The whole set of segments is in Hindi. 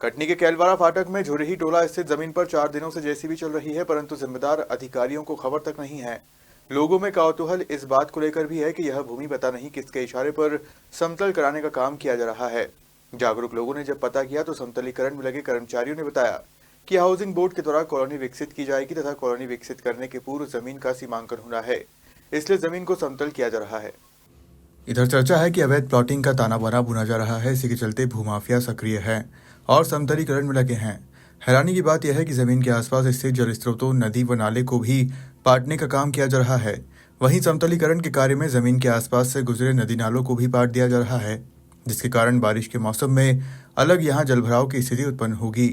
कटनी के कैलवारा फाटक में झुरही टोला स्थित जमीन पर 4 दिनों से जेसीबी चल रही है, परंतु जिम्मेदार अधिकारियों को खबर तक नहीं है। लोगों में कौतूहल इस बात को लेकर भी है कि यह भूमि पता नहीं किसके इशारे पर समतल कराने का काम किया जा रहा है। जागरूक लोगों ने जब पता किया तो समतलीकरण में लगे कर्मचारियों ने बताया कि हाउसिंग बोर्ड के द्वारा कॉलोनी विकसित की जाएगी तथा कॉलोनी विकसित करने के पूर्व जमीन का सीमांकन होना है, इसलिए जमीन को समतल किया जा रहा है। इधर चर्चा है कि अवैध प्लॉटिंग का ताना बाना बुना जा रहा है। इसी के चलते भूमाफिया सक्रिय है और समतलीकरण में लगे हैं। हैरानी की बात यह है कि जमीन के आसपास स्थित जल स्रोतों, नदी व नाले को भी पाटने का काम किया जा रहा है। वहीं समतलीकरण के कार्य में जमीन के आसपास से गुजरे नदी नालों को भी पाट दिया जा रहा है, जिसके कारण बारिश के मौसम में अलग यहाँ जलभराव की स्थिति उत्पन्न होगी।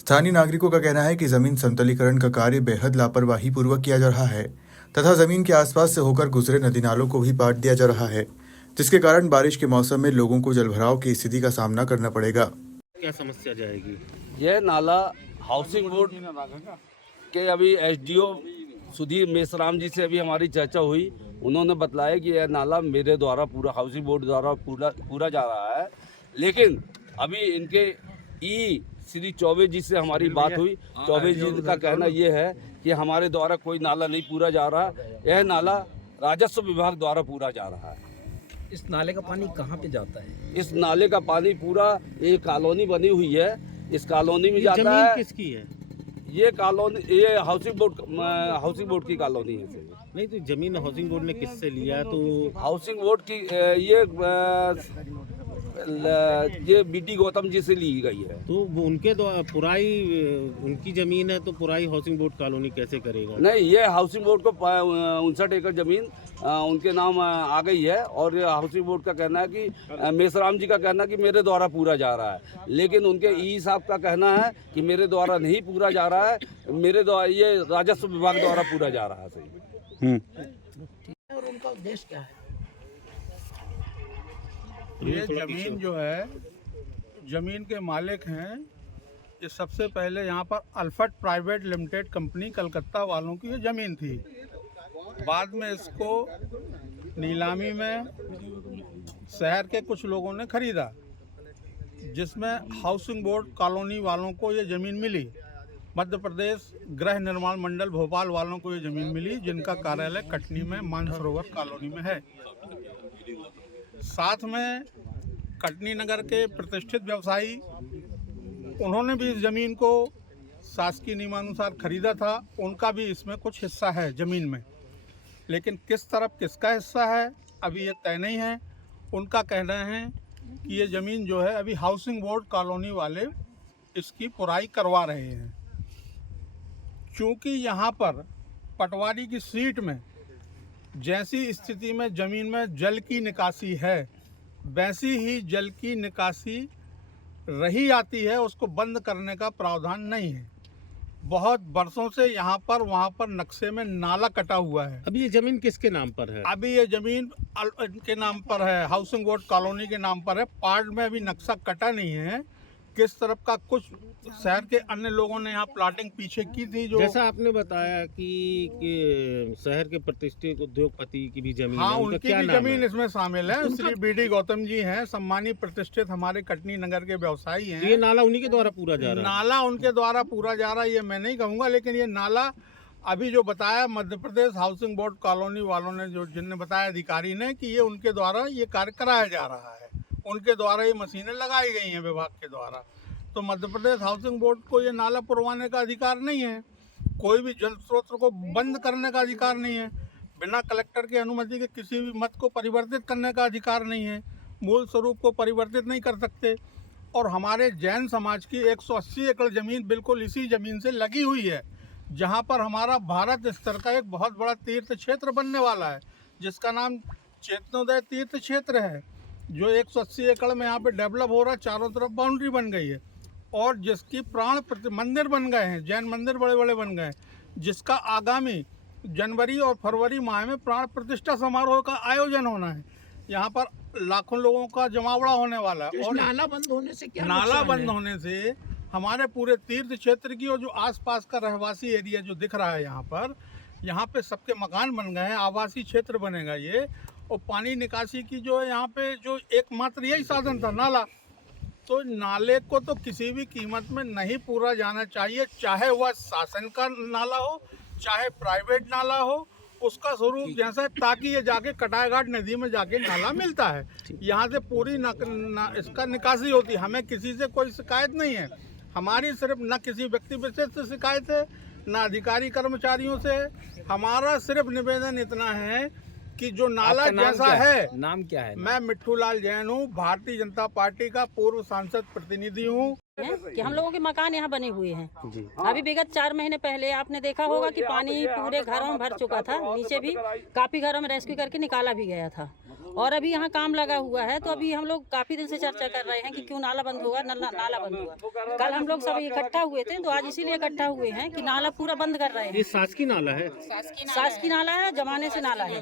स्थानीय नागरिकों का कहना है कि जमीन समतलीकरण का कार्य बेहद लापरवाही पूर्वक किया जा रहा है तथा जमीन के आसपास से होकर गुजरे नदी नालों को भी पाट दिया जा रहा है, जिसके कारण बारिश के मौसम में लोगों को जलभराव की स्थिति का सामना करना पड़ेगा। क्या समस्या जाएगी? यह नाला हाउसिंग बोर्ड के अभी एसडीओ सुधीर मेसराम जी से अभी हमारी चर्चा हुई। उन्होंने बतलाया कि यह नाला मेरे द्वारा पूरा हाउसिंग बोर्ड द्वारा पूरा जा रहा है, लेकिन अभी इनके श्री चौबे जी से हमारी बात हुई। चौबे जी का कहना यह है कि हमारे द्वारा कोई नाला नहीं पूरा जा रहा, यह नाला राजस्व विभाग द्वारा पूरा जा रहा है। इस नाले का पानी कहाँ पे जाता है? इस नाले का पानी पूरा एक कॉलोनी बनी हुई है, इस कॉलोनी में जाता है। जमीन किसकी है? ये कॉलोनी, ये हाउसिंग बोर्ड की कॉलोनी है। नहीं, तो जमीन हाउसिंग बोर्ड ने किससे लिया है? तो हाउसिंग बोर्ड की ये बीटी गौतम जी से ली गई है। तो वो उनके द्वारा पुराई उनकी जमीन है, तो पुराई हाउसिंग बोर्ड कॉलोनी कैसे करेगा? नहीं, ये हाउसिंग बोर्ड को 59 एकड़ जमीन उनके नाम आ गई है और ये हाउसिंग बोर्ड का कहना है कि मेसराम जी का कहना है कि मेरे द्वारा पूरा जा रहा है, लेकिन उनके ई साहब का कहना है कि मेरे द्वारा नहीं पूरा जा रहा है, मेरे द्वारा ये राजस्व विभाग द्वारा पूरा जा रहा है। सही। और उनका उद्देश्य क्या है? ये ज़मीन जो है, ज़मीन के मालिक हैं, ये सबसे पहले यहाँ पर अल्फर्ट प्राइवेट लिमिटेड कंपनी कलकत्ता वालों की ये ज़मीन थी। बाद में इसको नीलामी में शहर के कुछ लोगों ने खरीदा, जिसमें हाउसिंग बोर्ड कॉलोनी वालों को ये ज़मीन मिली। मध्य प्रदेश गृह निर्माण मंडल भोपाल वालों को ये ज़मीन मिली, जिनका कार्यालय कटनी में मानसरोवर कॉलोनी में है। साथ में कटनी नगर के प्रतिष्ठित व्यवसायी, उन्होंने भी इस ज़मीन को शासकीय नियमानुसार खरीदा था, उनका भी इसमें कुछ हिस्सा है ज़मीन में, लेकिन किस तरफ किसका हिस्सा है अभी ये तय नहीं है। उनका कहना है कि ये ज़मीन जो है अभी हाउसिंग बोर्ड कॉलोनी वाले इसकी पुराई करवा रहे हैं, क्योंकि यहाँ पर पटवारी की सीट में जैसी स्थिति में ज़मीन में जल की निकासी है, वैसी ही जल की निकासी रही आती है, उसको बंद करने का प्रावधान नहीं है। बहुत बरसों से यहाँ पर वहाँ पर नक्शे में नाला कटा हुआ है। अभी ये जमीन किसके नाम पर है? अभी ये ज़मीन के नाम पर है, हाउसिंग बोर्ड कॉलोनी के नाम पर है। पार्ट में अभी नक्शा कटा नहीं है किस तरफ का। कुछ शहर के अन्य लोगों ने यहाँ प्लाटिंग पीछे की थी, जो जैसा आपने बताया कि शहर के प्रतिष्ठित उद्योगपति की भी जमीन हाँ, है, उनकी भी जमीन इसमें शामिल है। श्री बीडी गौतम जी हैं, सम्मानित प्रतिष्ठित हमारे कटनी नगर के व्यवसायी हैं। ये नाला उन्हीं के द्वारा पूरा जा रहा है? नाला उनके द्वारा पूरा जा रहा है, ये मैं नहीं कहूँगा, लेकिन ये नाला अभी जो बताया Madhya Pradesh housing board colony वालों ने, जो जिनने बताया अधिकारी ने, कि ये उनके द्वारा ये कार्य कराया जा रहा है, उनके द्वारा ये मशीनें लगाई गई हैं विभाग के द्वारा। तो मध्य प्रदेश हाउसिंग बोर्ड को ये नाला पुरवाने का अधिकार नहीं है, कोई भी जल स्रोत को बंद करने का अधिकार नहीं है, बिना कलेक्टर की अनुमति के किसी भी मत को परिवर्तित करने का अधिकार नहीं है, मूल स्वरूप को परिवर्तित नहीं कर सकते। और हमारे जैन समाज की 180 एकड़ ज़मीन बिल्कुल इसी ज़मीन से लगी हुई है, जहाँ पर हमारा भारत स्तर का एक बहुत बड़ा तीर्थ क्षेत्र बनने वाला है, जिसका नाम चेतनोदय तीर्थ क्षेत्र है, जो 180 एकड़ में यहाँ पे डेवलप हो रहा है। चारों तरफ बाउंड्री बन गई है और जिसकी प्राण मंदिर बन गए हैं, जैन मंदिर बड़े बड़े बन गए हैं, जिसका आगामी जनवरी और फरवरी माह में प्राण प्रतिष्ठा समारोह का आयोजन होना है। यहाँ पर लाखों लोगों का जमावड़ा होने वाला है। और नाला बंद होने से क्या नाला बंद होने से हमारे पूरे तीर्थ क्षेत्र की और जो आसपास का रहवासी एरिया जो दिख रहा है, यहाँ पे सबके मकान बन गए हैं, आवासीय क्षेत्र बनेगा ये। और पानी निकासी की जो है यहाँ पे जो एकमात्र यही साधन था नाला, तो नाले को तो किसी भी कीमत में नहीं पूरा जाना चाहिए, चाहे वह शासन का नाला हो चाहे प्राइवेट नाला हो, उसका स्वरूप जैसा है, ताकि ये जाके कटाईघाट नदी में जाके नाला मिलता है, यहाँ से पूरी इसका निकासी होती है। हमें किसी से कोई शिकायत नहीं है, हमारी सिर्फ न किसी व्यक्ति विशेष से शिकायत है न अधिकारी कर्मचारियों से। हमारा सिर्फ निवेदन इतना है कि जो नाला जैसा है। नाम क्या है? मैं मिट्ठू लाल जैन हूँ, भारतीय जनता पार्टी का पूर्व सांसद प्रतिनिधि हूँ। कि हम लोगों के मकान यहाँ बने हुए हैं। अभी विगत 4 महीने पहले आपने देखा होगा कि पानी पूरे घरों में भर चुका था, नीचे भी काफी घरों में रेस्क्यू करके निकाला भी गया था। और अभी यहाँ काम लगा हुआ है, तो अभी हम लोग काफी दिन से चर्चा कर रहे हैं कि क्यों नाला बंद होगा, नाला बंद होगा। कल हम लोग सब इकट्ठा हुए थे, तो आज इसीलिए इकट्ठा हुए हैं कि नाला पूरा बंद कर रहे हैं। ये शासकीय नाला है? शासकीय नाला है, जमाने से नाला है।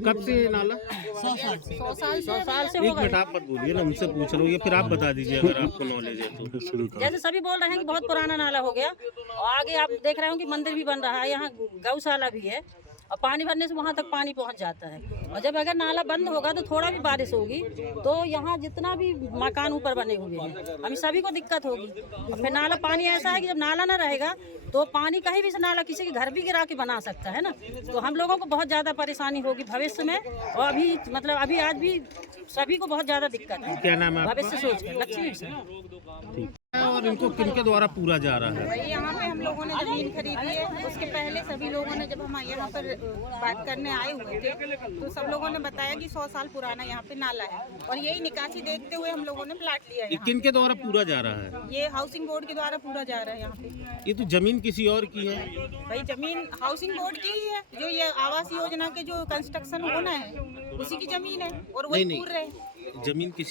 कब से ये नाला? 100 साल से एक होगा। मिनट आप मत बोलिए ना, हमसे पूछ रहा हूँ, ये फिर आप बता दीजिए अगर आपको नॉलेज है तो। जैसे सभी बोल रहे हैं कि बहुत पुराना नाला हो गया, और आगे आप देख रहे हो कि मंदिर भी बन रहा है, यहाँ गौशाला भी है, और पानी भरने से वहाँ तक पानी पहुँच जाता है। और जब अगर नाला बंद होगा तो थोड़ा भी बारिश होगी तो यहाँ जितना भी मकान ऊपर बने हुए हैं हमें सभी को दिक्कत होगी। और फिर नाला पानी ऐसा है कि जब नाला ना रहेगा तो पानी कहीं भी से नाला किसी के घर भी गिरा के बना सकता है ना, तो हम लोगों को बहुत ज़्यादा परेशानी होगी भविष्य में। और अभी मतलब अभी आज भी सभी को बहुत ज़्यादा दिक्कत है। क्या नाम है आपका? भविष्य सोच कर लक्ष्मी से। ठीक है, और इनको किनके द्वारा पूरा जा रहा है? भाई यहाँ पे हम लोगों ने जमीन खरीदी है, उसके पहले सभी लोगों ने जब हम यहाँ पर बात करने आए हुए थे तो सब लोगों ने बताया कि 100 साल पुराना यहाँ पे नाला है, और यही निकासी देखते हुए हम लोगों ने प्लाट लिया है। ये किनके द्वारा पूरा जा रहा है? ये हाउसिंग बोर्ड के द्वारा पूरा जा रहा है यहाँ पे। ये तो जमीन किसी और की है। भाई जमीन हाउसिंग बोर्ड की ही है, जो ये आवास योजना के जो कंस्ट्रक्शन होना है उसी की जमीन है, और वही नहीं, पूर रहे हैं। जमीन किसी